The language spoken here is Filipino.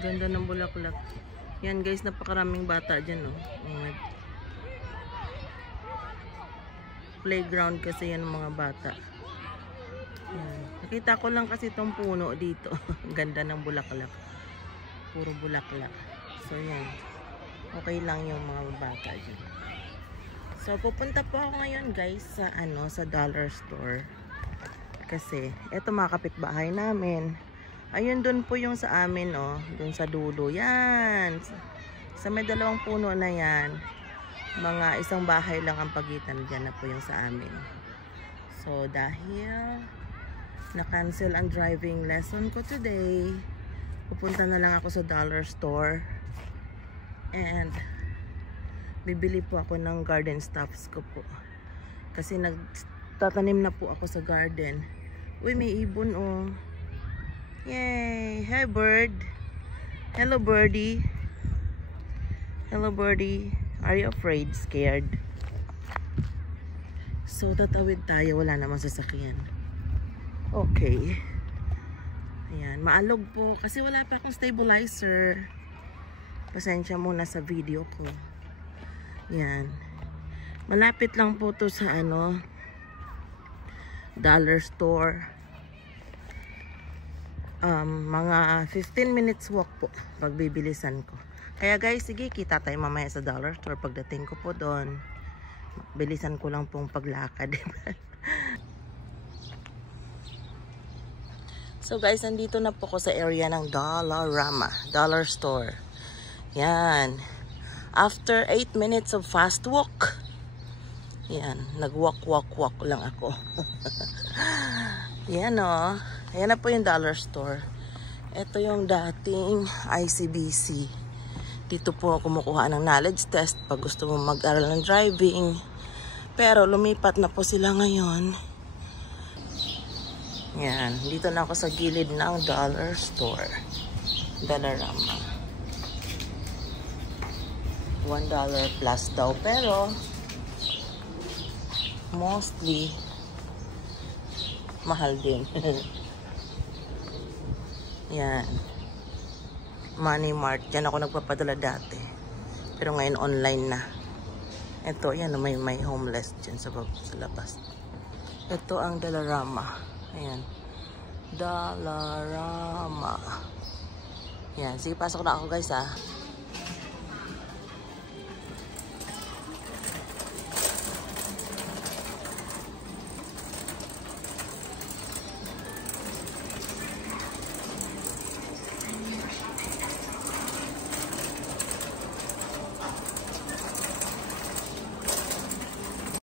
Ganda ng bulaklak. Yan guys, napakaraming bata dyan, oh. Playground kasi yan ng mga bata. Yan. Nakita ko lang kasi itong puno dito. Ganda ng bulaklak. Puro bulaklak. So yan. Okay lang yung mga bata dyan. So pupunta po ako ngayon guys sa sa dollar store. Kasi eto mga kapitbahay namin. Ayun doon po yung sa amin, oh, doon sa dulo. Yan. Sa may dalawang puno na yan. Mga isang bahay lang ang pagitan, dyan na po yung sa amin. So dahil na-cancel ang driving lesson ko today, pupunta na lang ako sa dollar store. And bibili po ako ng garden stuffs ko po. Kasi nagtatanim na po ako sa garden. Uy, may ibon, oh. Yay! Hi, bird. Hello, birdie. Hello, birdie. Are you afraid? Scared? So, tatawid tayo. Wala namang sasakyan. Okay. Ayan. Maalog po. Kasi wala pa akong stabilizer. Pasensya muna sa video ko. Ayan. Malapit lang po to sa dollar store. Mga 15 minutes walk po pagbibilisan ko. Kaya guys, sige, kita tayo mamaya sa dollar store. Pagdating ko po doon, bilisan ko lang pong paglakad. So guys, nandito na po ko sa area ng Dollarama, dollar store. Yan. After 8 minutes of fast walk, yan, nag-walk lang ako. Yan, oh. Ayan na po yung dollar store. Ito yung dating ICBC. Dito po kumukuha ng knowledge test pag gusto mo mag-aral ng driving. Pero lumipat na po sila ngayon. Yan. Dito na ako sa gilid ng dollar store. Dollarama. $1 plus daw. Pero mostly mahal din. Yan. Money Mart. Diyan ako nagpapadala dati. Pero ngayon online na. Ito, yan. May homeless dyan sa labas. Ito ang Dollarama. Ayan. Dollarama. Yan. Sige, pasok na ako guys, ha.